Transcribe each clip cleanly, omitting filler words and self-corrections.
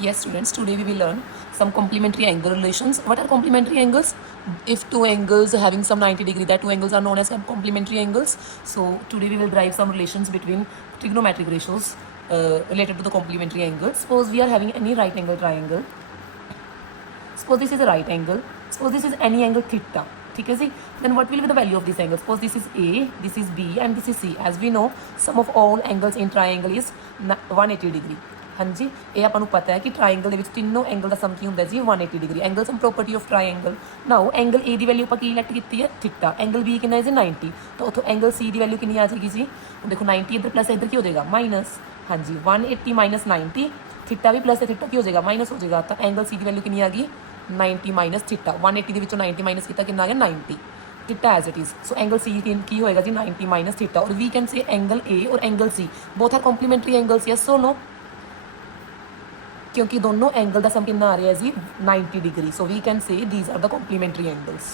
Yes, students, today we will learn some complementary angle relations. What are complementary angles? If two angles are having some 90 degree, that two angles are known as complementary angles. So today we will derive some relations between trigonometric ratios related to the complementary angles. Suppose we are having any right angle triangle. Suppose this is a right angle. Suppose this is any angle theta. ठीक है जी. Then what will be the value of this angle? Suppose this is A, this is B, and this is C. As we know, sum of all angles in triangle is 180 degree. हाँ जी, ये अपन पता है कि triangle ਦੇ तीनों angle का सम की ਹੁੰਦਾ जी 180 degree. Angle sum property of triangle. Now angle A की वैल्यू ਆਪਾਂ ਕੀ ਲੈਟ ਕੀਤੀ ਹੈ ਥੀਟਾ. एंगल बी कितना है जी 90. तो उतो एंगल सी की वैल्यू कितनी आ जाएगी जी. देखो 90 इधर प्लस इधर की हो जाएगा माइनस. हाँ जी 180 माइनस 90. थीटा भी प्लस है थीटा की हो जाएगा माइनस हो जाएगा. तो एंगल सी की वैल्यू कितनी आ गई 90 माइनस थीटा. 180 के ਵਿੱਚੋਂ 90 माइनस किया कितना आ गया 90. Theta as it is. So angle C की होएगा जी 90 माइनस थीटा. और we can say angle A और angle C both are complementary angles. Yes और नो? क्योंकि दोनों एंगल का सम कितना आ रहा है जी 90 degree. So we can say these are the complementary angles.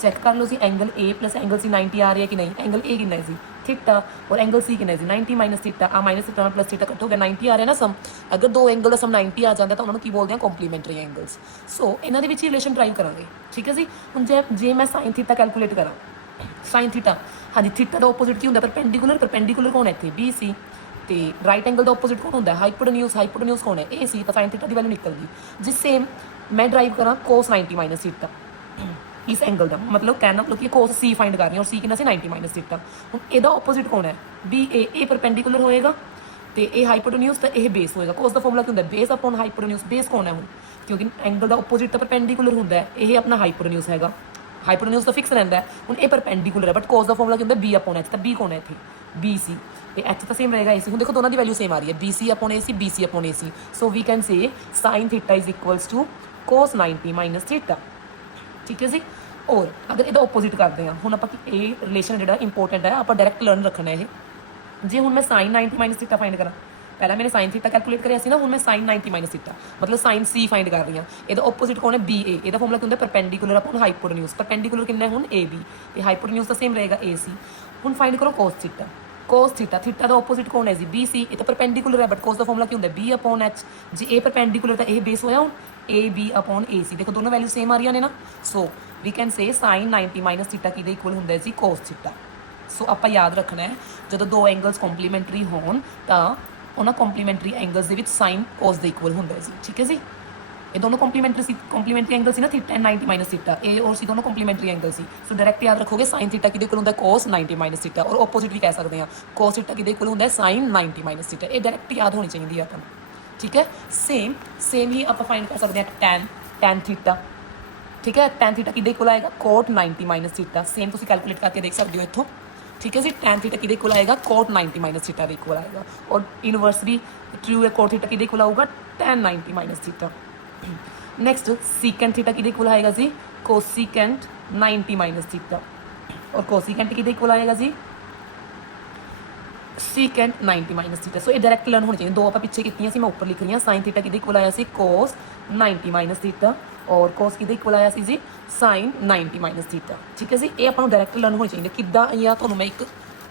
Check कर लो जी angle A plus angle C 90 आ रही है कि नहीं. एंगल ए कितना है जी थीटा और एंगल सी कितना है जी 90 माइनस थीटा. आ minus theta plus theta cut हो गया 90 आ रहा है ना सम. अगर दो एंगल का सम 90 आ जाता तो उन्होंने की बोलते हैं कॉम्प्लीमेंट्री एंगल्स. सो इन्होंने ही रिलेशन ट्राई करेंगे. ठीक है जी. हम जे मैं साइन थीटा कैलकुलेट करा साइन थीटा. हाँ जी थीटा का ओपोजिट की होंगे परपेंडिकुलर. परपेंडिकुलर कौन है इतने बी सी. तो राइट एंगल का ओपोजिट कौन होंगे हाइपोटेन्यूज. हाइपोटेन्यूज कौन है ए सी. तो साइन थीटा की वैल्यू निकल गई जी. सेम मैं ड्राइव करा कोस 90 माइनस थीटा इस एंगल का मतलब कहना मतलब कि कोस सी फाइंड कर रही है और सी कितना से 90 माइनस थीटा. हम एदा ओपोजिट कौन है बी ए परपेंडिकुलर होएगा तो ये हाइपोटेन्यूज तो यह बेस होएगा. कोस का फॉर्मूला क्या होंगे बेस अपॉन हाइपोटेन्यूज. बेस कौन है हम क्योंकि एंगल का ओपोजिट तो परपेंडिकुलर होंगे ये अपना हाइपोटेन्यूज हैगा. हाइपोटेन्यूज तो फिक्स रहता है. हम ये परपेंडिकुलर है बट कोस का फॉर्मूला क्या होंगे बी अपॉन एच. तो बी कौन है इतने बी सी. एच तो सेम रहेगा ए सी. हम देखो दोनों की वैल्यू सेम आ रही है B C upon A C B C upon A C. So we can say sine theta is equals to cos 90 minus theta. ठीक है जी. और अगर ये ओपोजिट करते हैं हम आप रिलेशन जो इंपोर्टेंट है आप डायरैक्ट लर्न रखना है. जे हूँ मैं साइन 90 माइनस थीटा फाइंड करा पहला मैंने साइन थीटा कैलकुलेट कराया ना. हूँ मैं साइन 90 माइनस थीटा मतलब साइन सी फाइंड कर रही हूँ. ये ओपोजिट कौन है बी ए. ये फॉर्मूला क्या परपेंडिकुलर अपॉन हाइपोटेन्यूज. परपेंडिकुलर कितना है हूँ ए बी तो हाइपोटेन्यूज तो सेम रहेगा ए सी. हूँ फाइंड करो cos theta. Cos theta theta का ओपोजिट कौन है जी बी सी. ये तो परपेंडिकुलर है बट कोस का फॉर्मूला क्या होंगे बी अपॉन एच. जी ए परपेंडिकुलर तो ये बेस होया हूँ ए बी अपॉन ए सी. देखो दोनों वैल्यू सेम आ रही ने ना. So we can say sine 90 minus theta कि इक्वल होंगे जी कोस थीटा. सो आप याद रखना है जो दो एंगल्स कॉम्प्लीमेंट्री होन तो उन्होंने कॉम्प्लीमेंट्री एंगल्स के साइन कोस के इक्वल होंगे जी. ठीक है जी. ये दोनों कॉम्प्लीमेंट्री एंगल सी ना थीटा एंड 90 माइनस थीटा ए और सी दोनों कॉम्प्लीमेंट्री एंगल सी. सो डायरैक्ट याद रखोगे साइन थीटा कि इक्वल होंगे कोस 90 माइनस थीटा. और ओपोजिट भी कह सकते हैं कोस थीटा कि इक्वल होंगे साइन 90 माइनस थीटा. ये डायरैक्ट याद होनी चाहिए अपन. ठीक है. सेम ही आप फाइंड कर सकते हैं टैन थीटा. ठीक है. टैन थीटा कि इक्वल आएगा कोट 90 माइनस थीटा. सेम तुम कैलकुलेट करके देख सकते हो इतों. ठीक है जी. टैन थीटा कि इक्वल आएगा कोट 90 माइनस थीटा के इक्वल आएगा. और इनवर्स भी ट्रू है कोट थीटा कि इक्वल आऊगा tan 90 minus theta. Next secant theta कि इक्वल आएगा जी कोसिकेंट 90 माइनस थीटा. और कोसिकेंट कि इक्वल आएगा जी सीकेंट 90 माइनस थीटा. सो ये डायरैक्ट लर्न होनी चाहिए. दो आप पीछे की मैं ऊपर लिख रही हूँ. साइन थीटा कि इक्वल आया सी कोस 90 माइनस थीटा और कोस कि इक्वल आया सी जी साइन 90 माइनस थीटा. ठीक है जी. ये अपन डायरैक्ट लर्न होनी चाहिए कि या तो मैं एक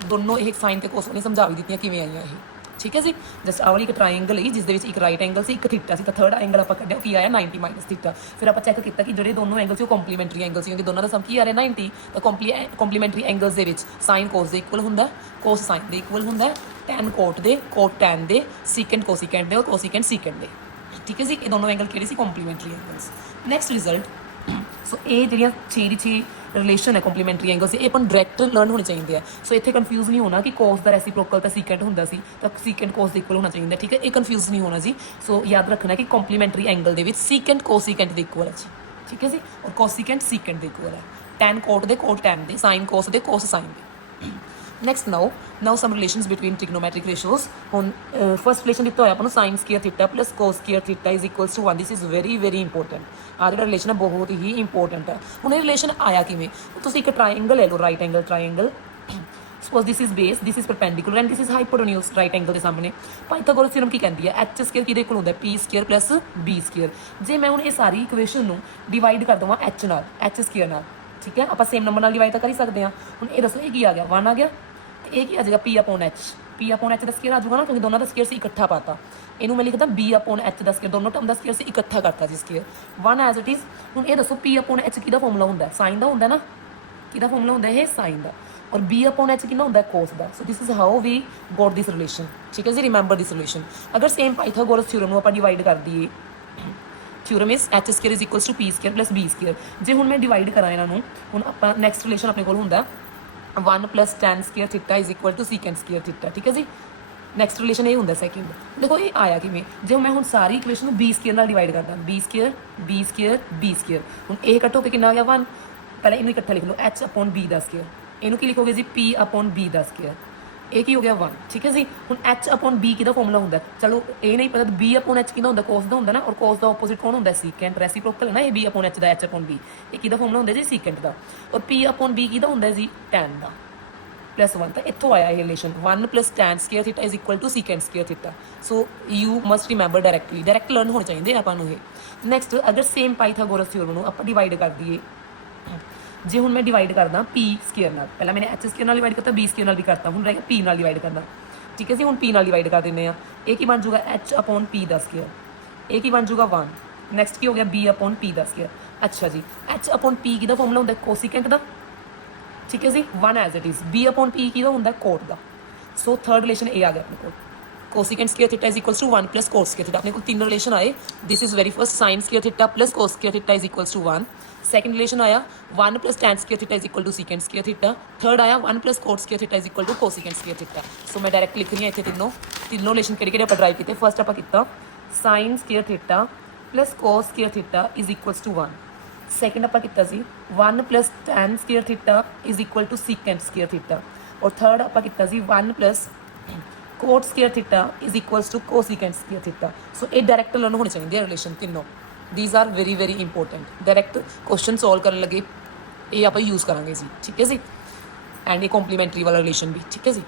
दोनों एक साइन के कोस ने समझा भी दी किमें आईया ये. ठीक है जी. जस्ट आ वाली एक ट्राइंगल ही जिस एक राइट एंगल से एक थीटा से. तो थर्ड एंगल आप कढ़िया कि आया 90 माइनस थीटा. फिर आप चेक किया कि जो दोनों एंगल से कॉम्प्लीमेंट्री एंगल से क्योंकि दोनों का सम की आ रहा 90. तो कॉम्प्लीमेंट्री एंगल्स के साइन कोस के इक्वल होंगे कोस साइन के इक्वल होंगे टैन कोट टैन दे सीकेंट कोसिकेंट दे और कोसिकेंट सीकेंट दे. ठीक है जी. ये दोनों एंगल कि complementary angles. Next result. So ये जो 6 रिलेशन है कॉम्प्लीमेंट्री एंगल्स ये अपन डायरैक्ट लर्न होने चाहिए. सो इतने कन्फ्यूज नहीं होना कि कोस का रेसिप्रोकल तो सीकेंट होंगे तो सीकेंट कोस इक्वल होना चाहिए. ठीक है. ये कन्फ्यूज नहीं होना जी. सो याद रखना कि कॉम्प्लीमेंट्री एंगल के सीकेंट कोसिकेंट के इक्वल है जी. ठीक है जी. और कोसिकेंट सीकेंट के इक्वल है. टैन कोट दे कोट टैन दे साइन कोस दे कोस साइन दे. Next now some relations between trigonometric ratios. हम फर्स्ट रिलेशन दिता होया अपन sine square theta plus cos square theta is equals to 1. This is very very important. आ जो रिलेशन है बहुत ही इंपॉर्टेंट है. हम ये रिलेशन आया किमें तुम एक ट्राइंगल ले लो right angle triangle. Suppose this is base this is perpendicular and this is hypotenuse. Right angle के सामने पाइथागोरस थ्योरम की कहती है एच स्क्वायर कि इक्वल होंगे P square plus B square. जे मैं हूँ ये सारी इक्वेशन को डिवाइड कर देवां एच नाल एच स्क्वायर नाल. ठीक है. आप सेम नंबर नाल डिवाइड तो कर ही सकते हैं. हूँ ये दसो ये आ गया 1 आ गया. तो ये आ जाएगा P upon H. P upon H ਦਾ ਸਕੇਅਰ ਆ ਜਾਊਗਾ ਨਾ, ਕਿਉਂਕਿ ਦੋਨਾਂ ਦਾ ਸਕੇਅਰ ਸੀ ਇਕੱਠਾ ਪਾਤਾ। ਇਹਨੂੰ ਮੈਂ ਲਿਖਦਾ B अपॉन H ਦਾ ਸਕੇਅਰ, ਦੋਨੋਂ ਟਰਮ ਦਾ ਸਕੇਅਰ ਸੀ ਇਕੱਠਾ ਕਰਤਾ ਜੀ ਸਕੇਅਰ 1 ਐਜ਼ ਇਟ ਇਜ਼। ਹੁਣ ਇਹ ਦੱਸੋ P अपॉन H ਕਿਹਦਾ ਫਾਰਮੂਲਾ ਹੁੰਦਾ? ਸਾਈਨ ਦਾ ਹੁੰਦਾ ਨਾ, ਕਿਹਦਾ ਫਾਰਮੂਲਾ ਹੁੰਦਾ ਇਹ? ਸਾਈਨ ਦਾ। ਔਰ B अपॉन H ਕਿੰਨਾ ਹੁੰਦਾ? ਕੋਸ ਦਾ। So this is how we got this relation, ਠੀਕ ਹੈ ਜੀ। Remember this relation. ਅਗਰ ਸੇਮ ਪਾਈਥਾਗੋਰਸ ਥਿਊਰਮ ਨੂੰ ਆਪਾਂ ਡਿਵਾਈਡ ਕਰ ਦਈਏ, theorem is H square is equals to P square plus B square. ਜੇ ਹੁਣ ਮੈਂ ਡਿਵਾਈਡ ਕਰਾਂ ਇਹਨਾਂ ਨੂੰ, ਹੁਣ ਆਪਾਂ ਨੈਕਸਟ ਰਿਲੇਸ਼ਨ ਆਪਣੇ ਕੋਲ ਹੁੰਦਾ 1 + tan square theta is equal to secant square theta, ਠੀਕ ਹੈ ਜੀ। ਨੈਕਸਟ ਰਿਲੇਸ਼ਨ ਇਹ ਹੁੰਦਾ ਸੈਕਿੰਡ। ਦੇਖੋ ਇਹ ਆਇਆ ਕਿਵੇਂ, ਜੇ ਮੈਂ ਹੁਣ ਸਾਰੀ ਇਕੁਏਸ਼ਨ ਨੂੰ B ਸਕੇਅਰ ਨਾਲ ਡਿਵਾਈਡ ਕਰਦਾ, B square B square B square. ਹੁਣ ਇਹ ਇਕੱਠੋ ਕੇ ਕਿੰਨਾ ਆ ਗਿਆ 1। ਪਹਿਲਾਂ ਇਹਨੂੰ ਇਕੱਠਾ ਲਿਖ ਲਓ, H अपॉन B ਦਾ ਸਕੇਅਰ। ਇਹਨੂੰ ਕੀ ਲਿਖੋਗੇ ਜੀ? P अपॉन B ਦਾ ਸਕੇਅਰ। ਇਹ ਕੀ ਹੋ ਗਿਆ 1, ਠੀਕ ਹੈ ਜੀ। ਹੁਣ H अपॉन B ਕਿਹਦਾ ਫਾਰਮੂਲਾ ਹੁੰਦਾ? ਚਲੋ ਇਹ ਨਹੀਂ ਪਤਾ, B अपॉन H ਕਿਹਦਾ ਹੁੰਦਾ? ਕੋਸ ਦਾ ਹੁੰਦਾ ਨਾ, ਔਰ ਕੋਸ ਦਾ ਆਪੋਜ਼ਿਟ ਕੌਣ ਹੁੰਦਾ? ਸੀਕੈਂਟ। ਰੈਸੀਪ੍ਰੋਕਲ ਹੈ ਨਾ ਇਹ B अपॉन H ਦਾ, H अपॉन B। ਇਹ ਕਿਹਦਾ ਫਾਰਮੂਲਾ ਹੁੰਦਾ ਜੀ? ਸੀਕੈਂਟ ਦਾ। ਔਰ P अपॉन B ਕਿਹਦਾ ਹੁੰਦਾ ਜੀ? tan ਦਾ। +1 ਤਾਂ ਇੱਥੋਂ ਆਇਆ ਇਹ relation 1 + tan square theta is equal to secant square theta. So you must remember directly, direct learn ਹੋਣੇ ਚਾਹੀਦੇ ਆਪਾਂ ਨੂੰ ਇਹ। ਨੈਕਸਟ, ਅਗਰ ਸੇਮ ਪਾਈਥਾਗੋਰਸ ਥਿਊਰਮ ਨੂੰ ਆਪਾਂ ਡਿਵਾਈਡ ਕਰ ਦਈਏ, ਜੇ ਹੁਣ ਮੈਂ ਡਿਵਾਈਡ ਕਰਦਾ P ਸਕੇਅਰ ਨਾਲ, ਪਹਿਲਾਂ ਮੈंने H ਸਕੇਅਰ ਨਾਲ ਡਿਵਾਈਡ ਕਰਤਾ, B ਸਕੇਅਰ ਨਾਲ ਵੀ ਕਰਤਾ, ਹੁਣ ਰਹਿ ਗਿਆ P ਨਾਲ ਡਿਵਾਈਡ ਕਰਨਾ, ਠੀਕ ਹੈ ਜੀ। ਹੁਣ P ਨਾਲ ਡਿਵਾਈਡ ਕਰ ਦਿੰਦੇ ਆ, ਇਹ ਕੀ ਬਣ ਜਾਊਗਾ? H अपॉन P ਦਾ ਸਕੇਅਰ। ਇਹ ਕੀ ਬਣ ਜਾਊਗਾ? 1। ਨੈਕਸਟ ਕੀ ਹੋ ਗਿਆ? B अपॉन P ਦਾ ਸਕੇਅਰ। ਅੱਛਾ ਜੀ, H अपॉन P ਕਿਹਦਾ ਫਾਰਮੂਲਾ ਹੁੰਦਾ? ਕੋਸੀਕੈਂਟ ਦਾ, ਠੀਕ ਹੈ ਜੀ। 1 as it is. B upon P ਕਿਹਦਾ ਹੁੰਦਾ? ਕੋਟ ਦਾ। ਸੋ ਥਰਡ ਰਿਲੇਸ਼ਨ ਇਹ ਆ ਗਿਆ ਆਪਣੇ ਕੋਲ, cosecant square theta is equals to 1 + cos square theta. ਆਪਣੇ ਕੋਲ ਤਿੰਨ ਰਿਲੇਸ਼ਨ ਆਏ। This is very first, sine square theta plus cos square theta is equals to 1। Second relation ਆਇਆ 1 + tan square theta is equal to secant square theta. Third ਆਇਆ 1 + cot square theta is equal to cosecant square theta. So ਮੈਂ direct ਲਿਖ ਰਹੀ ਹਾਂ ਇੱਥੇ ਤਿੰਨੋਂ relation ਕਿਹੜੇ ਆਪਾਂ ਡਰਾਈਵ ਕੀਤੇ। ਫਸਟ ਆਪਾਂ ਕੀਤਾ sine square theta plus cos square theta is equals to 1। Second ਆਪਾਂ ਕੀਤਾ ਸੀ 1 + tan square theta is equal to secant square theta. ਔਰ ਥਰਡ ਆਪਾਂ ਕੀਤਾ ਸੀ 1 + cot square theta is equals to cosecant square theta. So ਇਹ direct learn ਹੋਣੇ ਚਾਹੀਦੇ ਆ ਰਿਲੇਸ਼ਨ ਤਿੰਨੋਂ। These are very very important. Direct question solve ਕਰਨ ਲੱਗੇ ਇਹ ਆਪਾਂ ਯੂਜ਼ ਕਰਾਂਗੇ ਜੀ, ਠੀਕ ਹੈ ਜੀ। ਐਂਡ ਇਹ ਕੰਪਲੀਮੈਂਟਰੀ ਵਾਲਾ ਰਿਲੇਸ਼ਨ ਵੀ, ਠੀਕ ਹੈ ਜੀ।